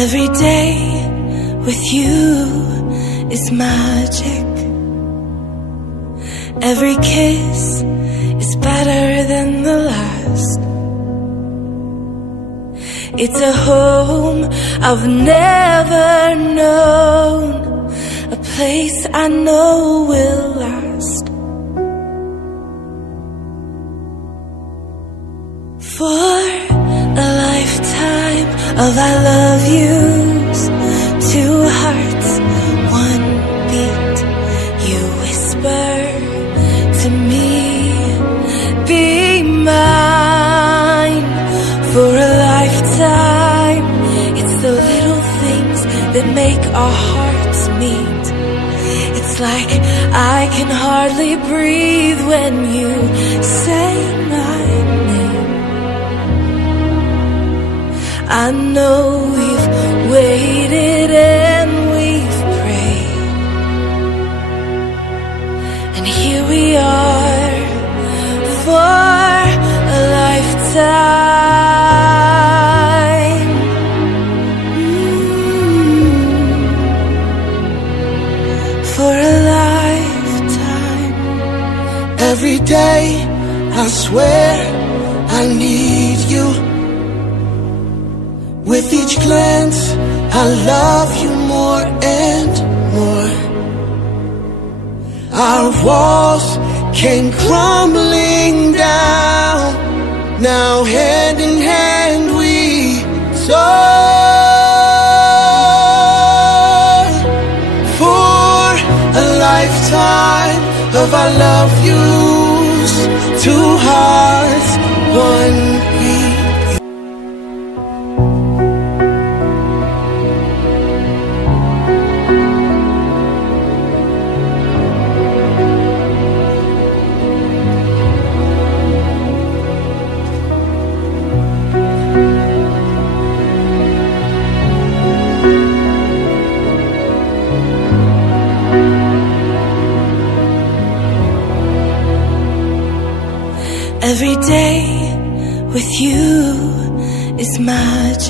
Every day with you is magic. Every kiss is better than the last. It's a home I've never known, a place I know will last. For a lifetime of I love yous, two hearts, one beat. You whisper to me, be mine. For a lifetime, it's the little things that make our hearts meet. It's like I can hardly breathe when you say my name. I know we've waited and we've prayed, and here we are for a lifetime. For a lifetime. Every day I swear I need you. With each glance, I love you more and more. Our walls came crumbling down. Now hand in hand we soar. For a lifetime of I love yous, two hearts, one beat. Every day with you is magic.